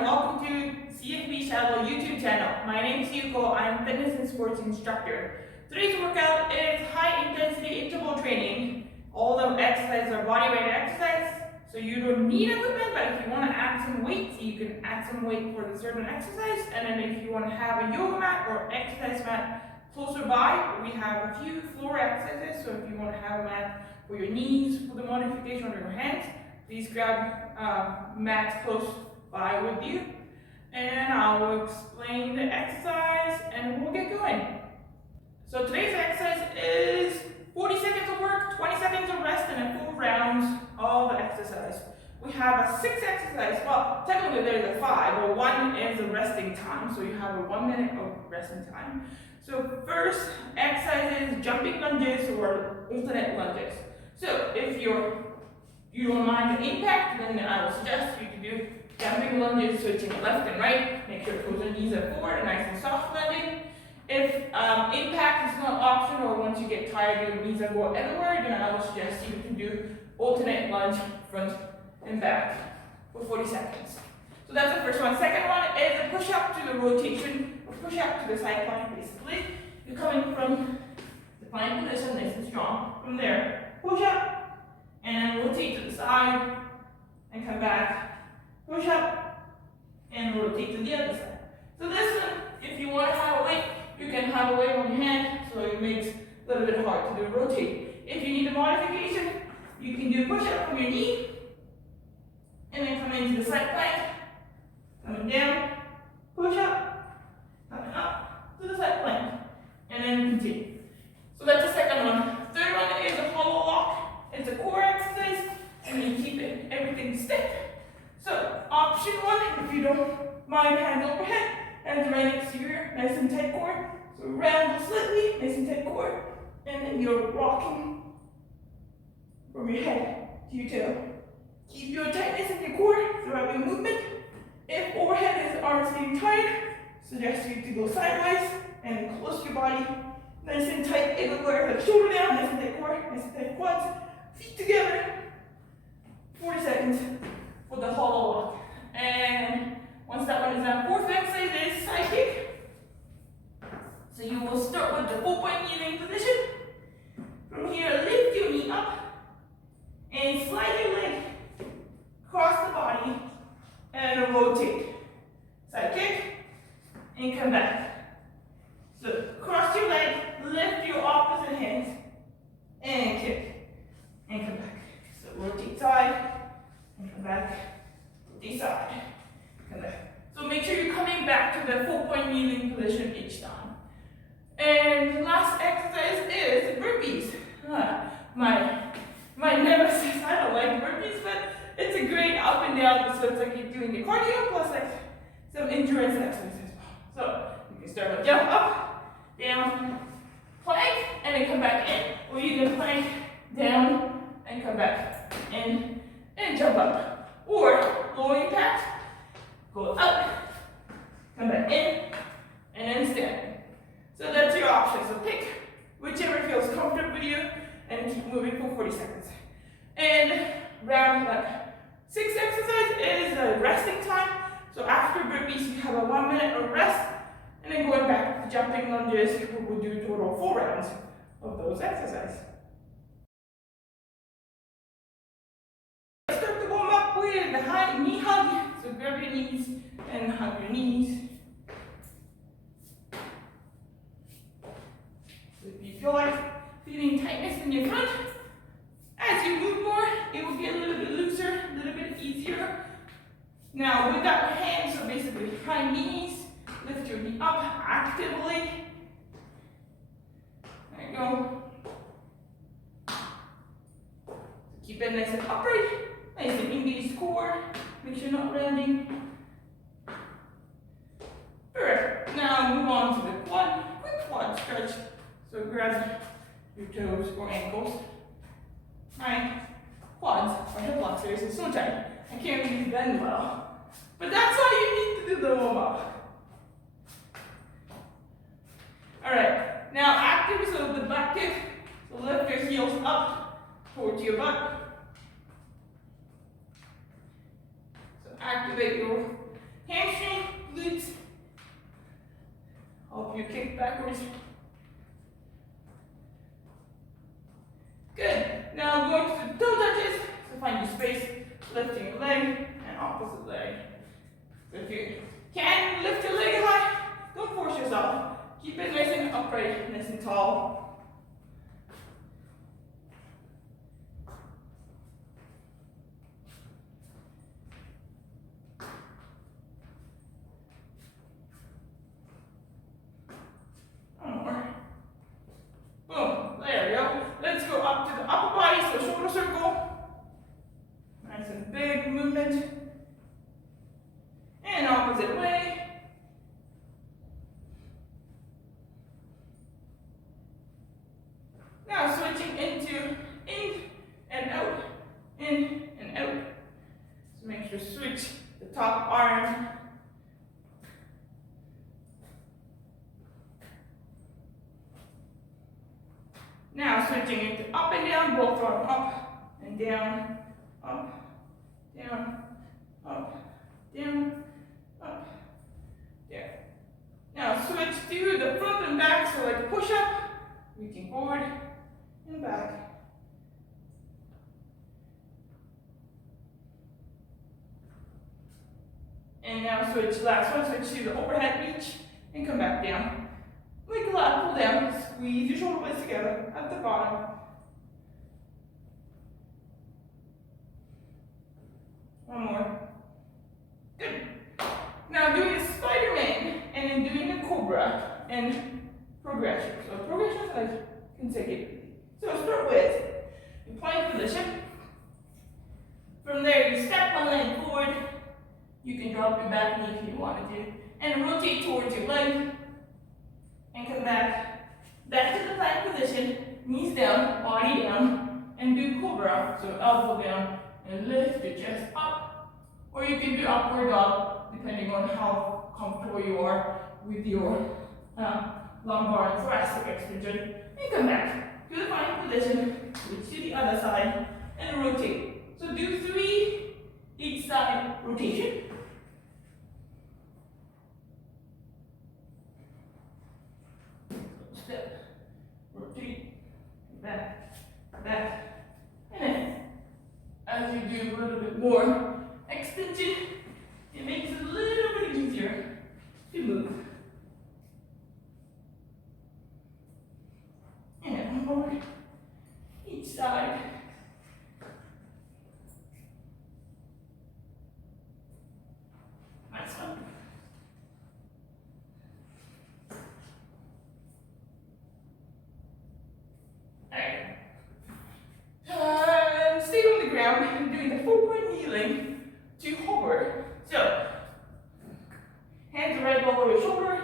and welcome to CFB Channel YouTube channel. My name is Yuko. I'm a fitness and sports instructor. Today's workout is high intensity interval training. All the exercises are body weight exercise, so you don't need equipment, but if you want to add some weight, you can add some weight for the certain exercise. And then if you want to have a yoga mat or exercise mat closer by, we have a few floor exercises. So if you want to have a mat for your knees, for the modification of your hands, please grab mats close by with you. And I'll explain the exercise and we'll get going. So today's exercise is 40 seconds of work, 20 seconds of rest, and a full round of exercise. We have a 6 exercise. Well, technically there's a 5, but 1 is a resting time. So you have a 1 minute of resting time. So first exercise is jumping lunges or alternate lunges. So if you don't mind the impact, then I will suggest you to do jumping lunges, switching left and right. Make sure toes and knees are forward, nice and soft landing. If impact is not optional, or once you get tired, your knees are go everywhere, then I will suggest you can do alternate lunge, front and back for 40 seconds. So that's the first one. Second one is a push up to the rotation, or push up to the side plank basically. You're coming from the plank position, nice and strong. From there, push up and rotate to the side and come back. Push up and rotate to the other side. So this one, if you want to have a weight, you can have a weight on your hand, so it makes it a little bit hard to do rotate. If you need a modification, you can do push up from your knee, and then come into the side plank, coming down, push up, coming up to the side plank, and then continue. So that's the second one. Third one is a hollow walk. It's a core exercise, and you keep everything stiff. So option 1, if you don't mind, hands overhead, hands right next to your nice and tight core. So round slightly, nice and tight core, and then you're rocking from your head to your tail. Keep your tightness in your core throughout your movement. If overhead arms staying tight, suggest you to go sideways and close your body nice and tight everywhere, like shoulder down, nice and tight core, nice and tight quads, feet together. 40 seconds for the hollow walk. And once that one is done, fourth exercise is side kick. So you will start with the 4-point kneeling position. From here, lift your knee up and slide your leg across the body and rotate. Side kick and come back. So cross your leg, lift your opposite hands and kick and come back. So rotate side and come back, rotate side, come back. So make sure you're coming back to the 4-point kneeling position each time. And the last exercise is burpees. My nemesis, I don't like burpees, but it's a great up and down, so it's like you're doing the cardio plus like some endurance exercise as well. So you can start with jump up, down, plank, and then come back in. Or you can plank down and come back in and jump up. Or low impact, go up, come back in, and then stand. So that's your option. So pick whichever feels comfortable with you and keep moving for 40 seconds. And round 6 exercise is a resting time. So after burpees, you have a 1 minute of rest, and then going back to jumping lunges, we'll do a total of 4 rounds of those exercises. Let's start the warm up with the high knee hug. So grab your knees and hug your knees. So if you feel like feeling tightness in your front, as you move more, it will get a little bit looser, a little bit easier. Now without your hands, so basically high knees, lift your knee up actively. There you go. Keep it nice and upright, nice and engaged core. Make sure you're not rounding. Perfect. Now move on to the quad, quick quad stretch. So grab your toes or ankles. My quads or hip flexors is so tight, I can't really bend well. But that's why you need to do the warm up. Alright, now active, so the back kick. So lift your heels up towards your butt. So activate your hands. backwards. Good. Now going to the toe touches. So find your space, lifting your leg and opposite leg. So if you can lift your leg high, don't force yourself. Keep it nice and upright, nice and tall. One more. Boom. There we go. Let's go up to the upper body, so shoulder circle. Nice and big movement. And opposite way. Now switching into in and out, in and out. So make sure to switch the top arm. Now switching into up and down, both arms up and down, up, down, up, down, up, down. Now switch to the front and back, so like push up, reaching forward and back. And now switch, last one, switch to the overhead reach and come back down. Like a lot, pull down, squeeze your shoulder blades together at the bottom. One more. Good. Now doing a Spider-Man and then doing a Cobra and progression. So progression is like consecutively. So start with your plank position. From there, you step one leg forward. You can drop your back knee if you wanted to, and rotate towards your leg. And come back to the plank position, knees down, body down, and do Cobra. So elbow down and lift your chest up. Or you can do upward dog, depending on how comfortable you are with your lumbar and thoracic extension. And come back to the plank position, switch to the other side, and rotate. So do 3 each side rotation. Step, rotate, back, back, and then as you do a little bit more extension, it makes it a little bit easier to move. And then one more each side. Nice one. Stay on the ground and doing the forward kneeling to hover. So, hands right below your shoulder,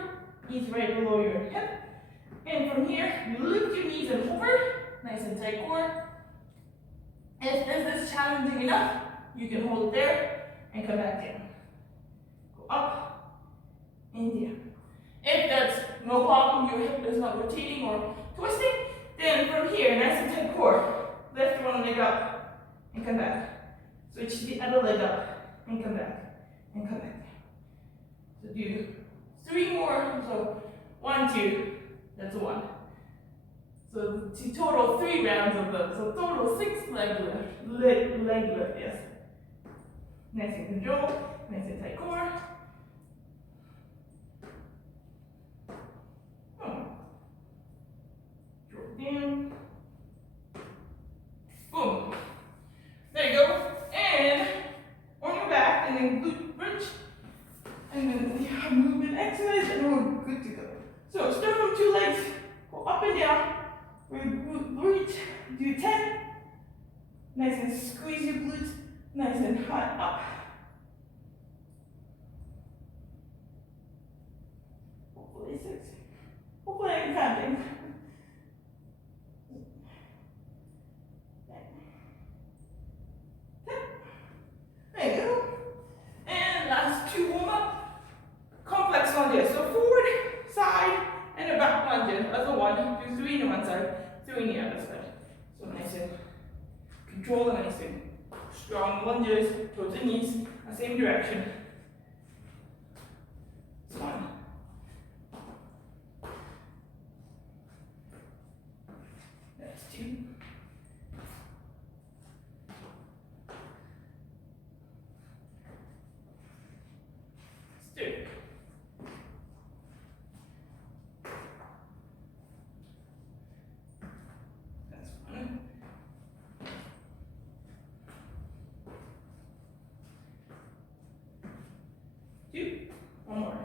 knees right below your hip. And from here, you lift your knees and hover, nice and tight core. If this is challenging enough, you can hold it there and come back down. Go up and down. If that's no problem, your hip is not rotating or twisting, then from here, nice and tight core. Lift one leg up and come back. Switch the other leg up and come back and come back. So do 3 more. So 1, 2, that's 1. So to total 3 rounds of those. So total 6 leg lift. Leg lift, yes. Nice and control, nice and tight core. Drop down. Boom. There you go. And on your back, and then glute bridge. And then we have movement exercise, and we're good to go. So start from 2 legs, go up and down. Reach, do 10. Nice and squeeze your glutes, nice and high up. Hopefully 6. Hopefully I can count. There you go. And last 2 warm up. Complex lunges. So forward, side, and a back lunge as a 1. Do 3 on one side, 3 on the other side. So nice and control and nice and strong lunges towards the knees, the same direction. It's 1. One more.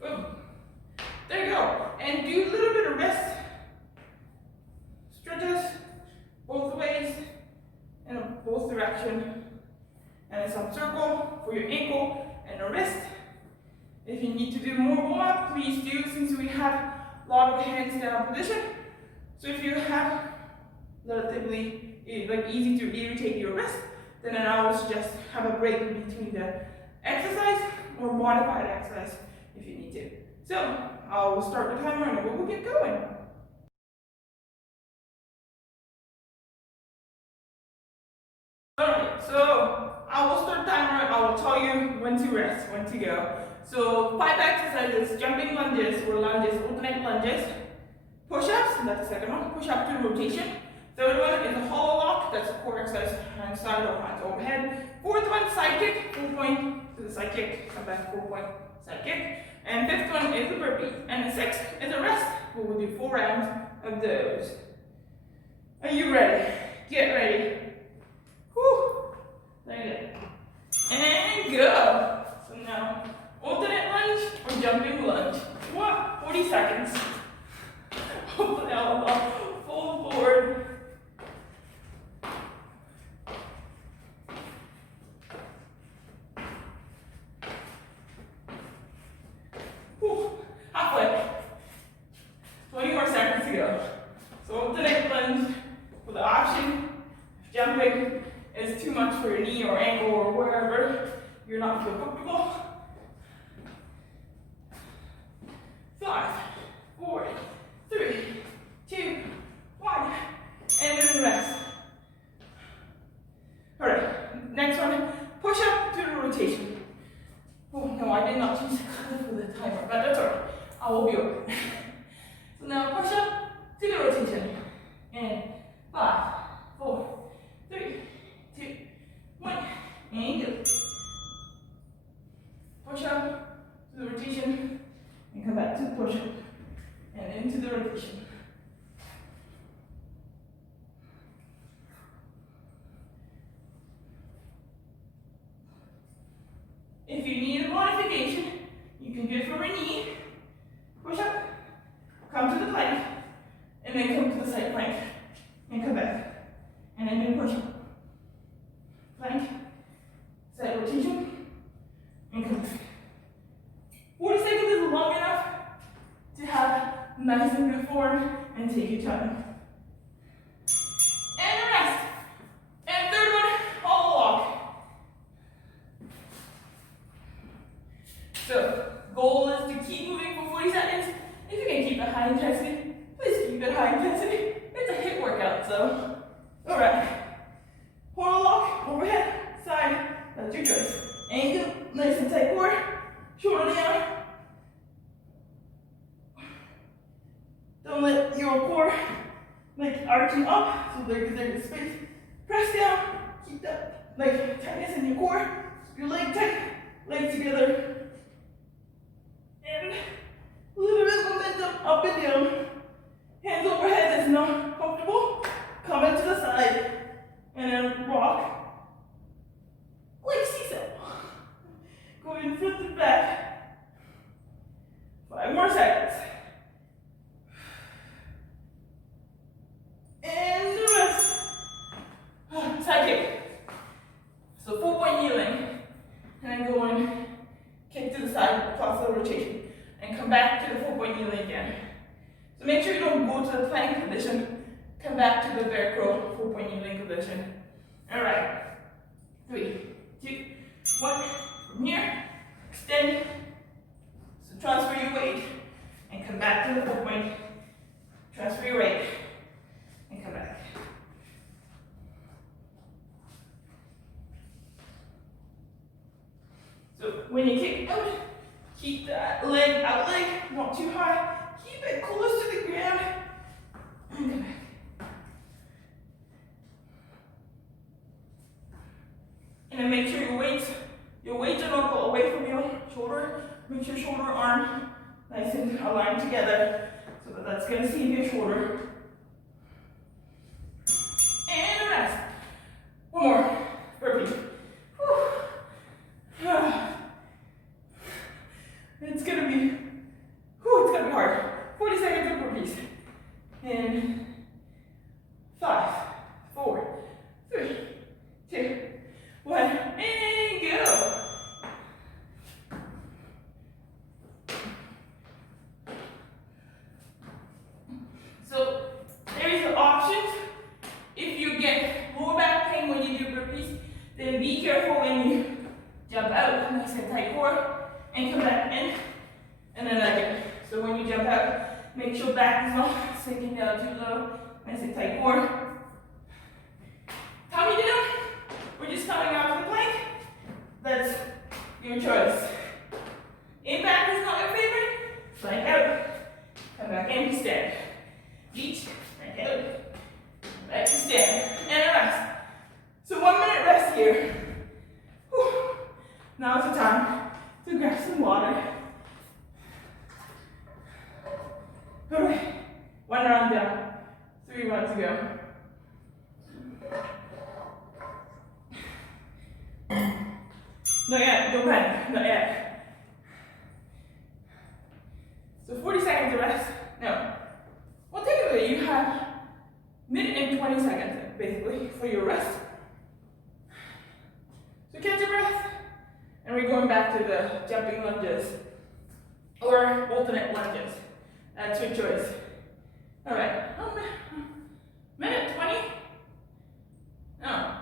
Boom. There you go. And do a little bit of rest. Stretches both ways in both directions. And a some circle for your ankle and the wrist. If you need to do more warm-up, please do, since we have a lot of hands down position. So if you have relatively easy to irritate your wrist, then I would suggest have a break between the exercise or modify the exercise if you need to. So I will start the timer and we will get going. Alright, so I will start the timer. I will tell you when to rest, when to go. So 5 exercises: jumping lunges or lunges, alternate lunges. Push-ups, that's the second one. Push-up to rotation. Third one is a hollow lock, that's a core exercise, hand side or hands overhead. Fourth one, side kick, 4 point to the side kick, come back, 4 point side kick. And fifth one is the burpee. And the sixth is a rest. We will do 4 rounds of those. Are you ready? Get ready. Whew. There you go. And go. So now, alternate lunge or jumping lunge. 40 seconds. Open elbow, fold forward. Halfway. 20 more seconds to go. So alternate lunge with the option. If jumping is too much for your knee or ankle or wherever you're not feel comfortable. 5, 4, 3, 2, 1, and then rest. Alright, next one, push up to the rotation. Oh no, I did not choose the color for the timer, but that's alright. I will be over. So now push up to the rotation. And 5, 4, 3, 2, 1, and go. Push up to the rotation and come back to the push up and into the rotation. If you need a modification, you can do it from your knee. Push up, come to the plank, and then come to the side plank, and come back. And then do push up. Plank, side rotation, and come back. 40 seconds is long enough to have nice and good form, and take your time. And rest. And third one, hollow lock. So, goal is to keep moving for 40 seconds. If you can keep it high intensity, please keep it high intensity. It's a hit workout, so. Alright. Hollow lock, overhead, side, that's your choice. Ankle, nice and tight core, shoulder down. Don't let your core arching up, so there's space. Press down, keep that tightness in your core. Your leg tight, legs together. And a little bit of momentum up and down. Hands overhead is not comfortable. Come into the side and then rock like seesaw. Go in front and back. 5 more seconds. And the rest. Side kick. So 4 point kneeling. And then go in, kick to the side, plus the rotation. And come back to the 4 point kneeling again. So make sure you don't go to the plank position. Come back to the Velcro 4 point kneeling position. Alright. 3, 2, 1. From here, extend. So transfer your weight. And come back to the 4 point. Transfer your weight. And come back. So when you kick out, keep that leg out leg, not too high. Keep it close to the ground. And come back. And then make sure your weights are not go away from your shoulder. Make sure shoulder, arm nice and aligned together so that that's going to save your shoulder. And rest. One more. Then be careful when you jump out, nice and tight core, and come back in, and then again. So when you jump out, make sure back is not sinking down too low, nice and tight core. Tummy down, we're just coming out of the plank. That's your choice. Impact is not your favorite, plank out, come back in, stand. Reach, plank out, back to stand, and a rest. So 1 minute rest here. Whew. Now's the time to grab some water. Alright, 1 round down, 3 rounds to go. Not yet, don't panic, not yet. So 40 seconds to rest. No. Well, typically you have minute and 20 seconds basically for your rest. So catch your breath, and we're going back to the jumping lunges or alternate lunges. That's your choice. All right. Minute 20? No.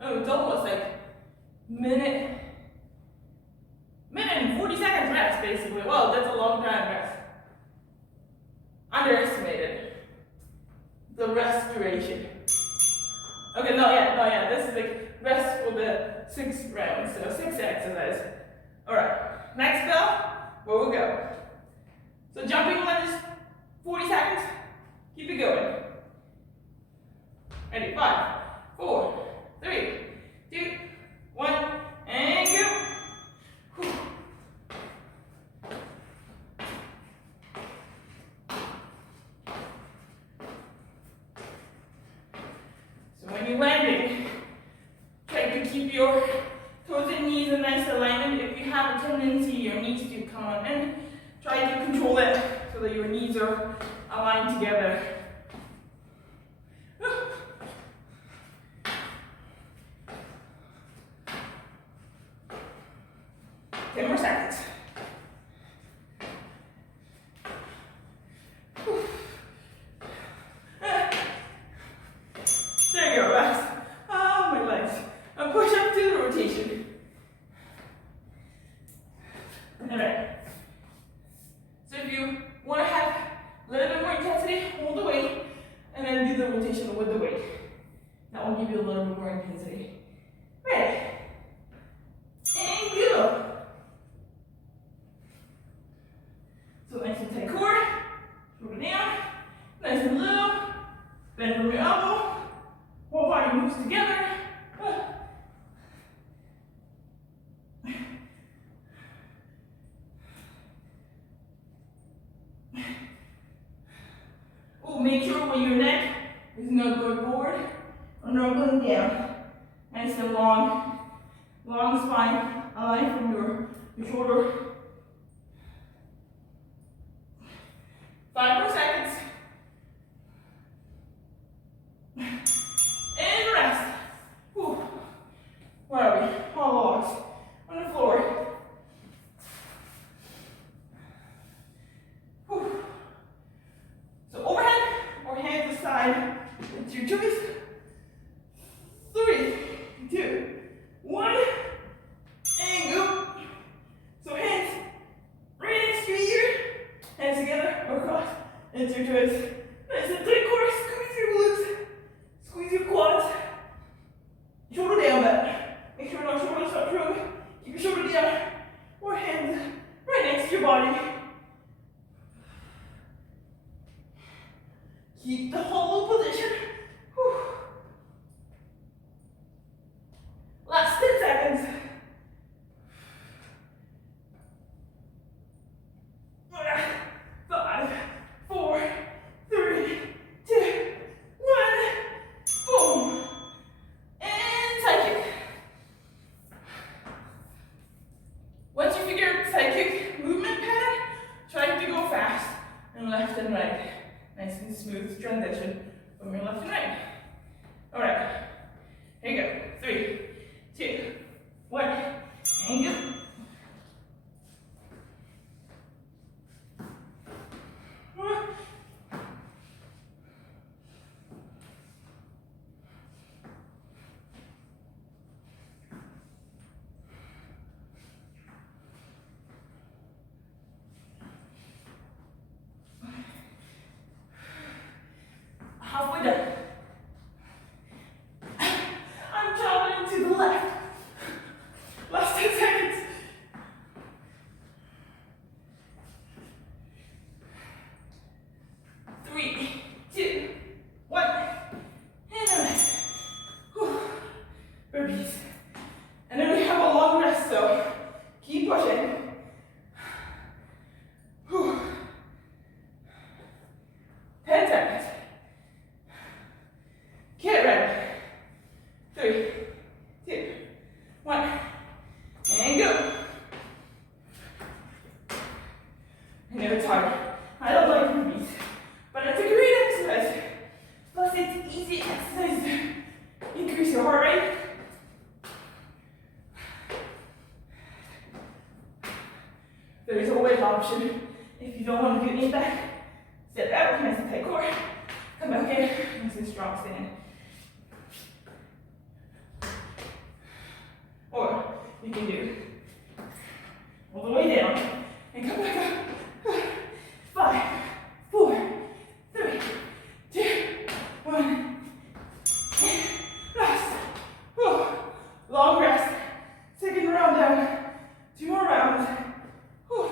Oh, it's almost like minute and 40 seconds rest, basically. Well, that's a long time rest. Underestimated the rest duration. Okay, not yet. This is like rest for the 6 rounds, so 6 exercises. All right, next bell, where we'll go. So jumping lunges, 40 seconds. Keep it going. Ready? 5, 4, 3, 2, 1, and go. Whew. So when you're landing, try to keep your toes and knees in nice alignment. If you have a tendency your knees to come on in, try to control it so that your knees are aligned together. 10 more seconds. There you go, rest. Oh, my legs. And push up to the rotation. All right. So if you want to have a little bit more intensity, hold the weight, and then do the rotation with the weight. That will give you a little bit more intensity. Ready? And go. So nice and tight core, shoulder down, nice and low, bend from your elbow, whole body moves together. Oh, make sure when your neck is not going forward or not going down. Nice and long spine, align from your shoulder. 5 more seconds. And rest. Whew. Where are we? All logs on the floor. Whew. So overhead or hands aside. It's your choice. 3, 2, 1. And go. So hands right next to your ear. Hands together or cross. It's your choice. Nice and tight core. Squeeze your glutes. Squeeze your quads. Shoulder down back. Make sure no shoulders stop shrug. Keep your shoulder down. Or hands right next to your body. Keep the hollow position. Whew. Last 10 seconds. 5, 4, 3, 2, 1. Boom. And side kick. Once you figure out side kick movement pattern, try to go fast and left and right. Nice and smooth transition from your left and right. All right. Here you go. 3, 2, 1, and go. easy exercise to increase your heart rate. There is always an option. If you don't want to do any back, step out, nice and tight core. Come back in, nice and strong stand. Or you can do all the way down and come back up. 5, 4, 3, 2, 1. Rest. Whew. Long rest. Second round down. 2 more rounds. Whew.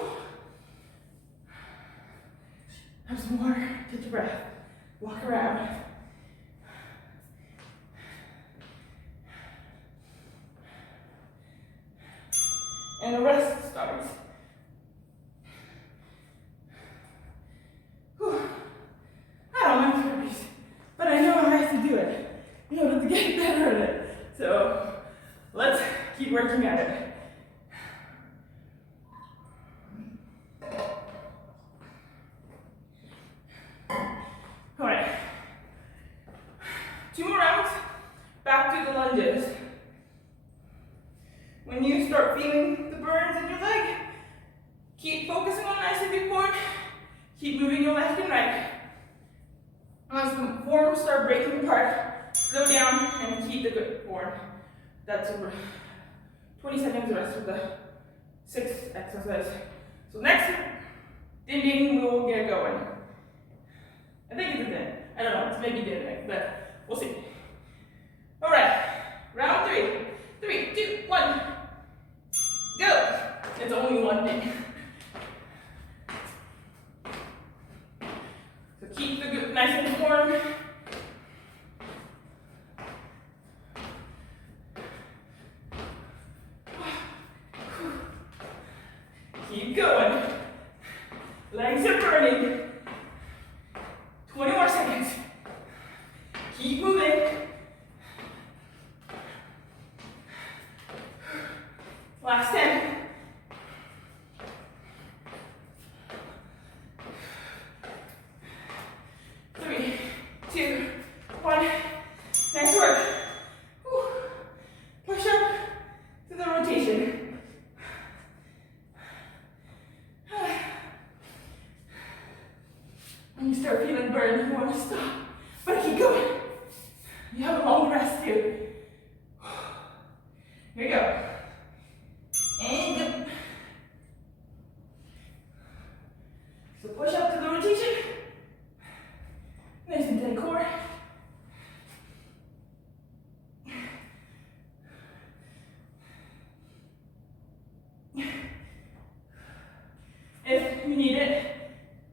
Have some water. Take a breath. Walk around. And the rest starts. Whew. I don't like burpees, but I know I have to do it in order to get better at it. So let's keep working at it. All right. 2 more rounds. Back to the lunges. When you start feeling the burns in your leg, keep focusing on nice and big core. Keep moving your left and right. As the forms start breaking apart, slow down and keep the good form. That's over 20 seconds the rest of the 6 exercise. So next, ding ding, we will get going. I think it's a ding. I don't know, it's maybe ding, but we'll see. All right, round 3. 3, 2, 1. Go! It's only one thing. So keep the good, nice and warm. Keep going. Legs are burning. 20 more seconds. Keep moving. Last 10. Three, 2, 1. Nice work. Whew. Push up to the rotation. When you start feeling burned, you want to stop, but keep going. You have a long rest too. Here you go. And good. So push up to the rotation. Nice and tight core. If you need it,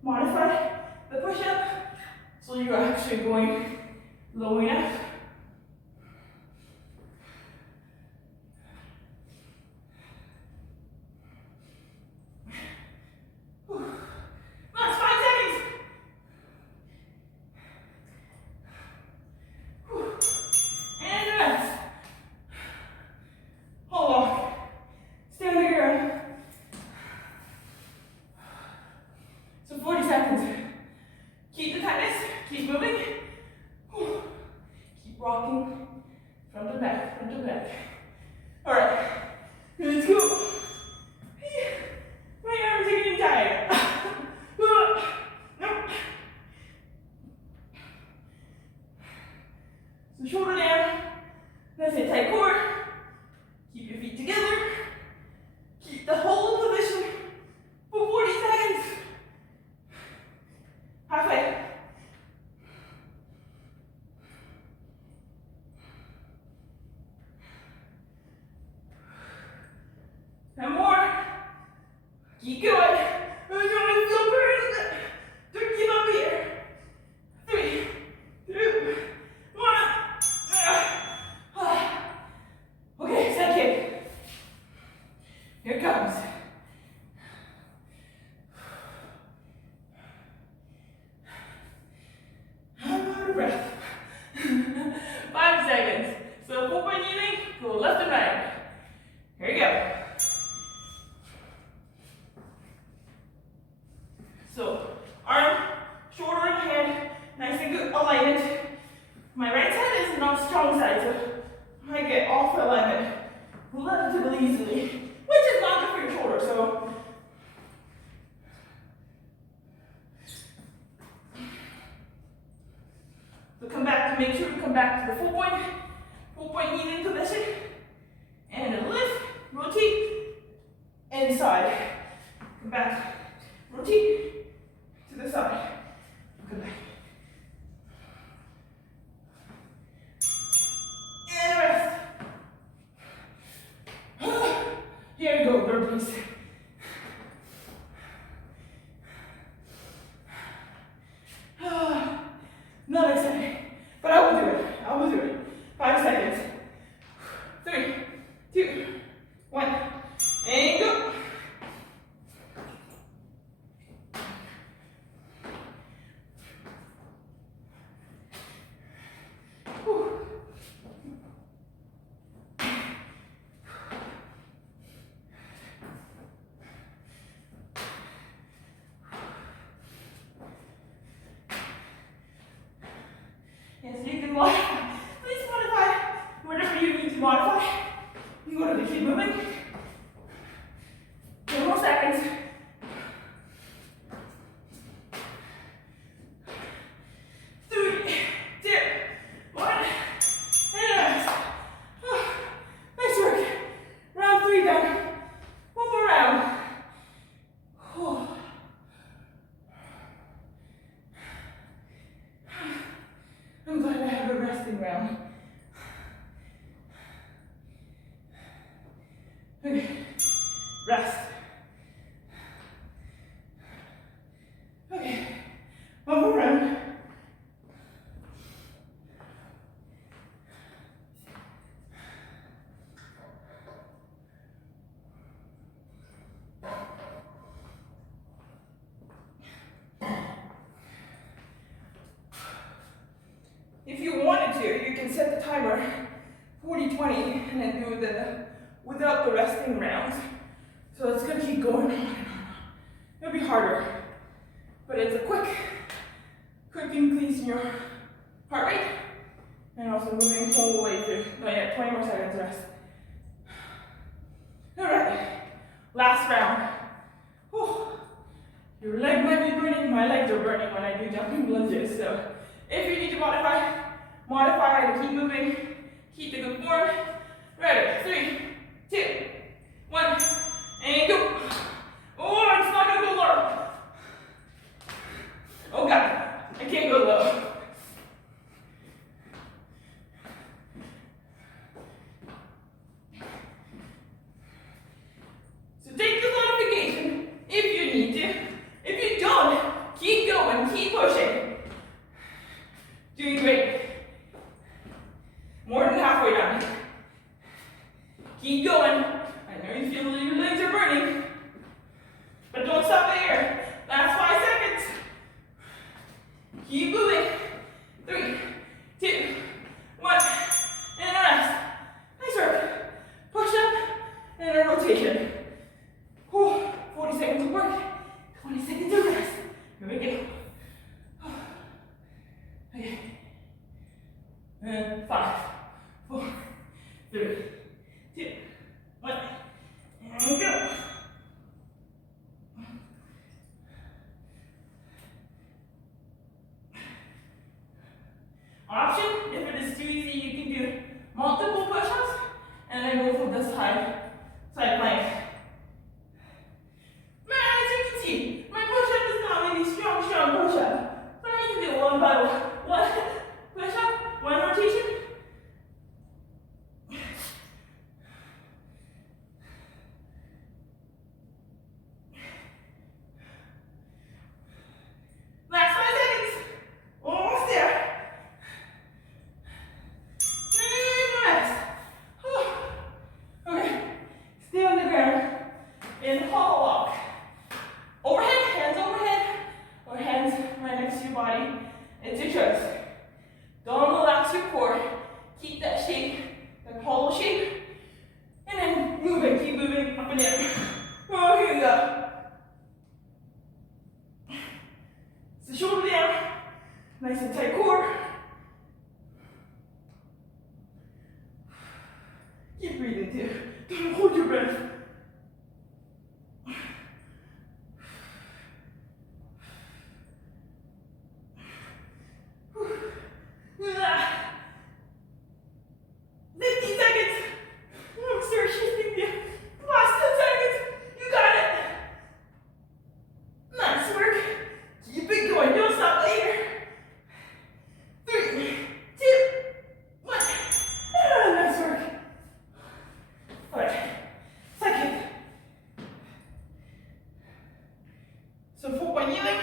modify the push-up so you're actually going low enough. Last 5 seconds. And rest. Hold on. Stay on the ground. So 40 seconds. Keep the tightness. Keep moving. Keep rocking front to back, front to back. All right. Let's go. My arms are getting tired. Nope. So shoulder down. Nice and tight core. Keep your feet together. Keep the whole position for 40 seconds. Halfway. And more. Keep going. I know it's so burning. Don't give up here. 3, 2, 1. Okay, set kick. Here it comes. I'm out of breath. 5 seconds. So 4-point kneeling, go left and right. Here you go. strong side, so I get off alignment relatively easily, which is not good for your shoulder, so. So come back to make sure you come back to the full point knee in position, and then lift, rotate, inside, come back, rotate to the side, come back. And rest. Here we go, burpees. Not exciting, but I will do it. I will do it. 5 seconds. 3, 2, 1, and go. Whew. Yes, you can modify. Please modify whatever you need to modify. You go to the keep moving. 2 more seconds. 3, 2, 1, and rest. Nice work. Round 3 done. One more round. Whew. I'm glad I have a resting round. Okay, rest. Okay, one more round. If you wanted to, you can set the timer 40-20 and then do the without the resting rounds. So it's gonna keep going on and on. It'll be harder, but it's a quick increase in your heart rate and also moving all the way through. Not yet, 20 more seconds rest. All right, last round. Whew. Your leg might be burning. My legs are burning when I do jumping lunges. So if you need to modify and keep moving, keep the good form. Ready, 3, 2, 1, and go. Oh, it's not gonna go low. Oh God, I can't go low. So take the modification if you need to. If you don't, keep going, keep pushing. Doing great. More than halfway done. Keep going. I know you feel your legs are burning, but don't stop there. Last 5 seconds. Keep moving. 3, 2, 1, and rest. Nice work. Push up and a rotation. Whew. 40 seconds of work. 20 seconds of rest. Here we go. Okay. And 5, 4, 3, 2, 1, and go. Option, if it is too easy, you can do multiple push-ups and then go for the side plank. Man, as you can see, my push-up is not really strong push-up. So I need to do one by one push-up, one rotation. Last 5 seconds. Almost there. And rest. Okay, stay on the ground. Keep breathing too. Don't hold your breath. Ah. 15 seconds. I'm sorry, she's you. Last 10 seconds. You got it. Nice work. Keep it going. Don't stop later. 3, 2, 1. Ah, nice work. All right. Second. So 4-point kneeling,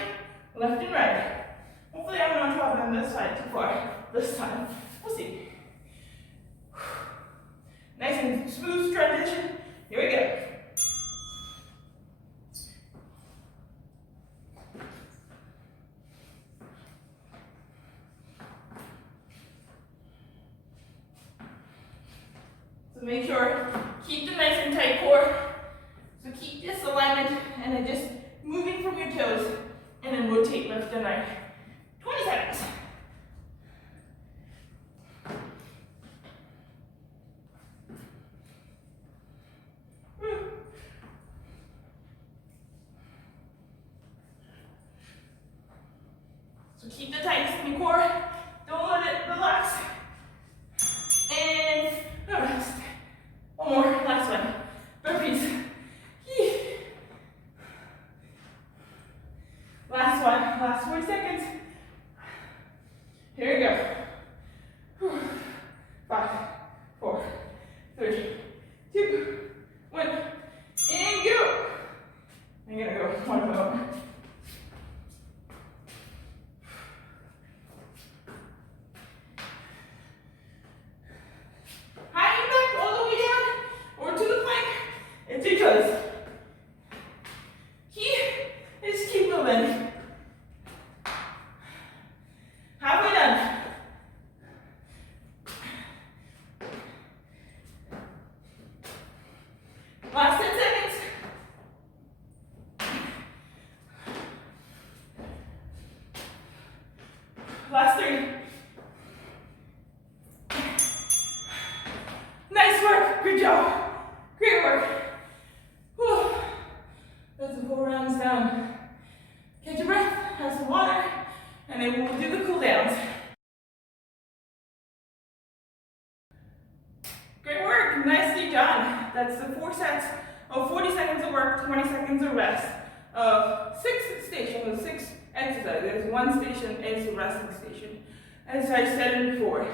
left and right. Hopefully I'm not traveling this side too far this time. We'll see. Nice and smooth transition. Here we go. So make sure, keep the nice and tight core. So keep this alignment and then just moving from your toes and then rotate left and right. 20 seconds. So keep the tightness in your core. Don't let it relax. And rest. One more, last one. Burpees. Last one, last 40 seconds. Here we go. 5, 4, 3, 2, 1, and go. I'm gonna go one more. High impact all the way down or to the plank. It's your choice. Key is keep moving. Halfway done. Last 10 seconds. Last 3. Nice work. Good job. Great work. Whew. That's the 4 rounds down. Catch your breath, have some water, and then we'll do the cool downs. Great work. Nicely done. That's the 4 sets of 40 seconds of work, 20 seconds of rest. 6 stations, 6 exercises. 1 station is the resting station. As I said before,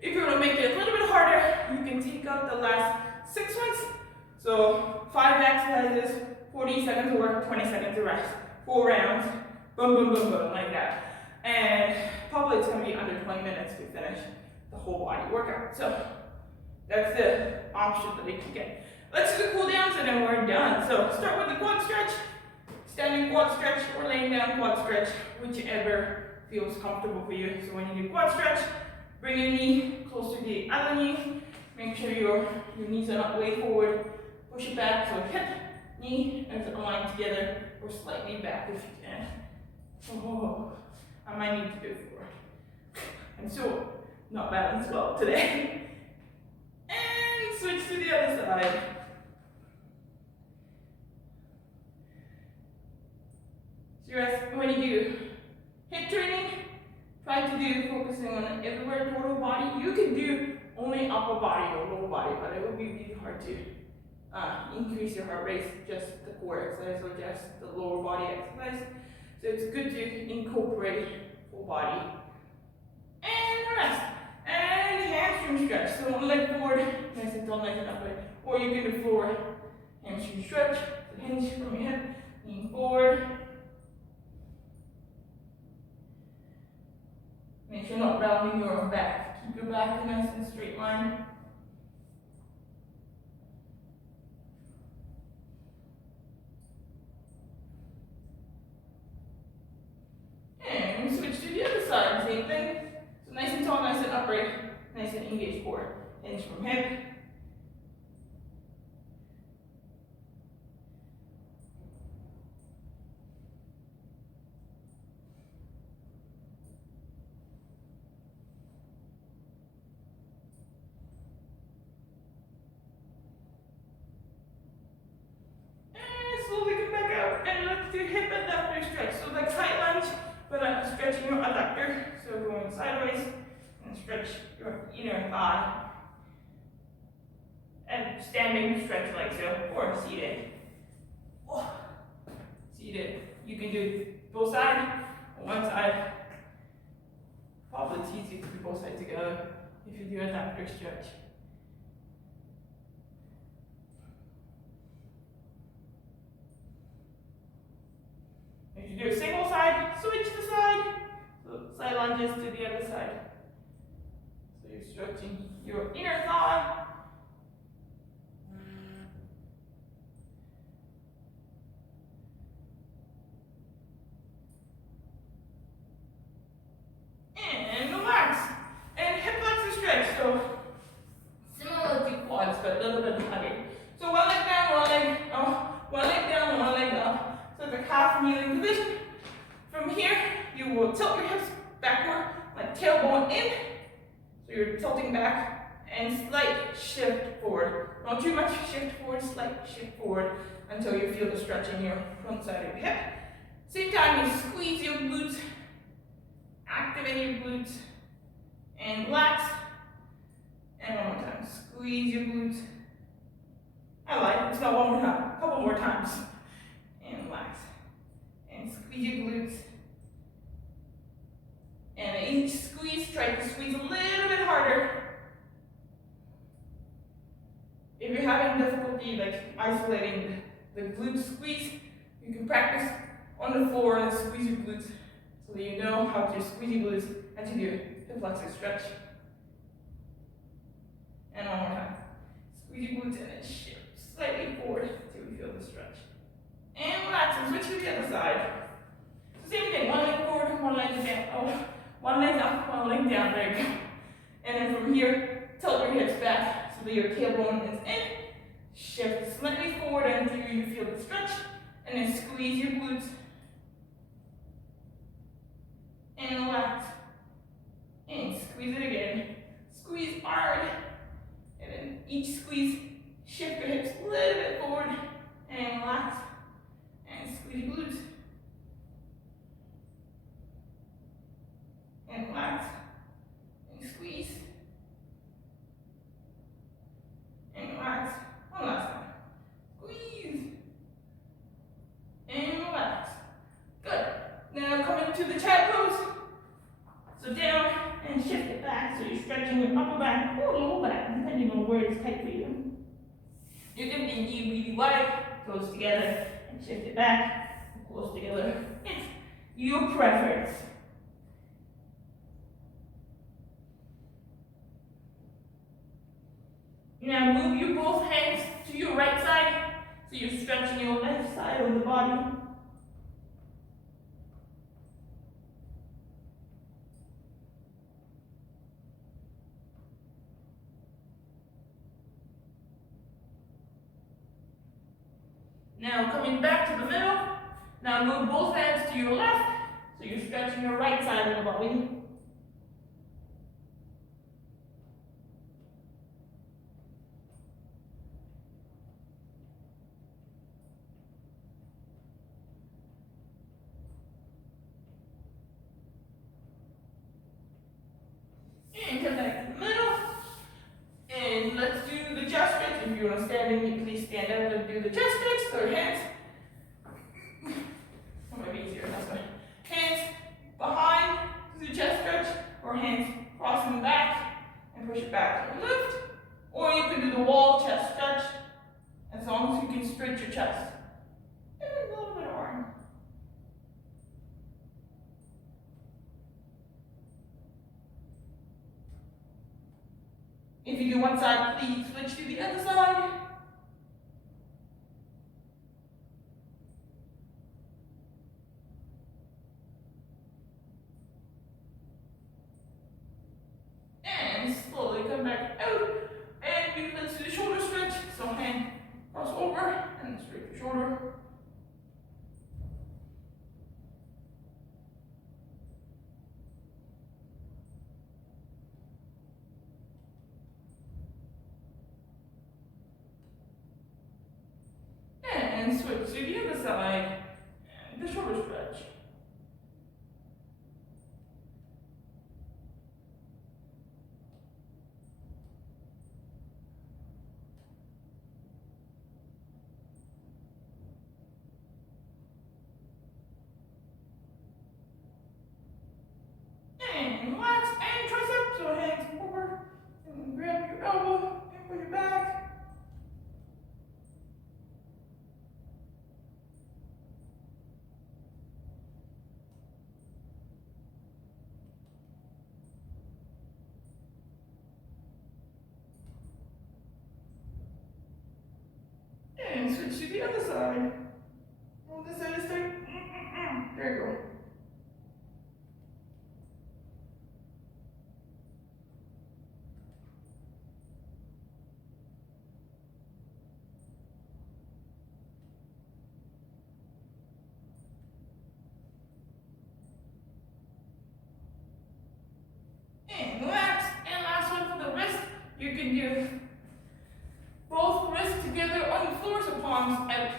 if you want to make it a little bit harder, you can take out the last 6 ones. So 5 exercises, 40 seconds of work, 20 seconds of rest. 4 rounds, boom, boom, boom, boom, like that. And probably it's going to be under 20 minutes to finish the whole body workout. So that's the option that we can get. Let's do the cool downs and then we're done. So start with the quad stretch, standing quad stretch or laying down quad stretch, whichever feels comfortable for you. So when you do quad stretch, bring your knee close to the other knee. Make sure your knees are not way forward. Push it back so hip, knee is aligned together or slightly back if you can. Oh, I might need to do it forward. I'm so not balanced well today. And switch to the other side. So when you do hip training, try to do focusing on everywhere total body. You can do only upper body or lower body, but it will be really hard to increase your heart rate, just the core exercise or just the lower body exercise. So it's good to incorporate full body. And rest. And hamstring stretch. So one leg forward, nice and tall, nice and upright. Or you can do floor hamstring stretch. So hinge from your hip, lean forward. Make sure you're not rounding your back. Keep your back nice and straight line. And switch to the other side, same thing. So nice and tall, nice and upright, nice and engaged core. Hinge from hip. And stretch your inner thigh. And standing, stretch like so, or seated. Oh. Seated. You can do both sides or one side. Probably it's easy to do both sides together if you do an adapter stretch. If you do a single side, switch the side. So side lunges to the other side. So you're stretching your inner thigh. And relax. And hip flexor stretch. So similar to quads, but a little bit higher. So one leg down, one leg down, one leg up. So the calf kneeling position. From here, you will tilt your hips backward, like tailbone in. So you're tilting back and slight shift forward. Not too much shift forward, slight shift forward until you feel the stretch in your front side of your hip. Same time, you squeeze your glutes, activate your glutes, and relax. And one more time, squeeze your glutes. I like it, it's not one more time, a couple more times. And relax. And squeeze your glutes. And at each squeeze, try to squeeze a little bit harder. If you're having difficulty like isolating the glute squeeze, you can practice on the floor and squeeze your glutes so that you know how to squeeze your glutes as you do hip flexor stretch. And one more time. Squeeze your glutes and then shift slightly forward until you feel the stretch. And relax and switch to the other side. Same thing, one leg forward, one leg down. Oh, one leg up, one leg down. There you go. And then from here, tilt your hips back so that your tailbone is in. Shift slightly forward until you feel the stretch. And then squeeze your glutes. And relax. And squeeze it again. Squeeze hard. And then each squeeze, shift your hips a little bit forward. And relax. And squeeze your glutes. And relax. And squeeze. And relax. One last time. Squeeze. And relax. Good. Now come into the child pose. So down and shift it back. So you're stretching your upper back or lower back, depending on where it's tight for you. You can be knee really wide, close together, and shift it back, close together. It's your preference. Now move your both hands to your right side, so you're stretching your left side of the body. Now coming back to the middle, now move both hands to your left, so you're stretching your right side of the body. And come back to the middle. And let's do the chest stretch. If you want to stand in, please stand up and do the chest stretch. So hands. That might be easier this way. Hands behind to the chest stretch, or hands crossing back and push it back and lift. Or you can do the wall chest stretch, as long as you can stretch your chest. And a little bit of arm. If you do one side, please switch to the other side. And slowly come back out. And let's do the shoulder stretch. So hand cross over and straight the shoulder. And switch to the other side, and the shoulder. stretch. And switch to the other side. Oh, this side is tight. There you go. And relax. And last one for the wrist. You can do both wrists together on the floor, so palms out.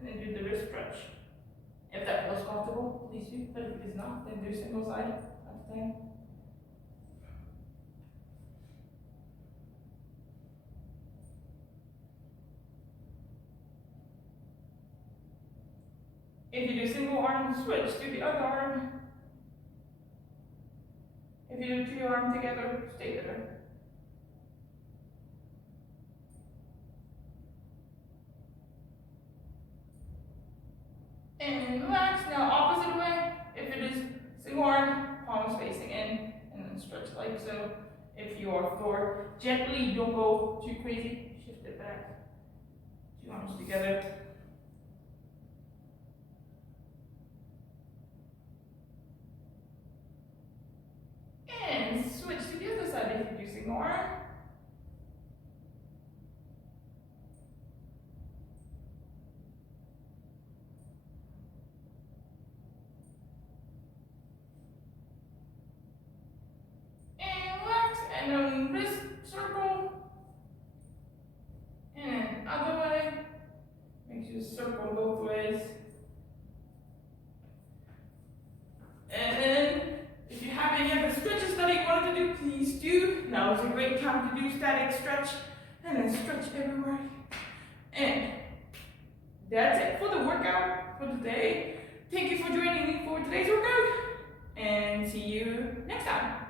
And then do the wrist stretch. If that feels comfortable, please do. But if it is not, then do single side at a time. If you do single arm, switch to the other arm. If you do two arms together, stay there. And relax. Now opposite way. If it is single arm, palms facing in, and then stretch like so. If you are floor, gently, don't go too crazy. Shift it back. Two arms together. And switch to the other side if you do single arm. And relax, and then wrist circle. And then other way. Make sure you circle both ways. And then if you have any other stretches that you wanted to do, please do. Now is a great time to do static stretch and then stretch everywhere. And that's it for the workout for today. Thank you for joining me for today's workout and see you next time.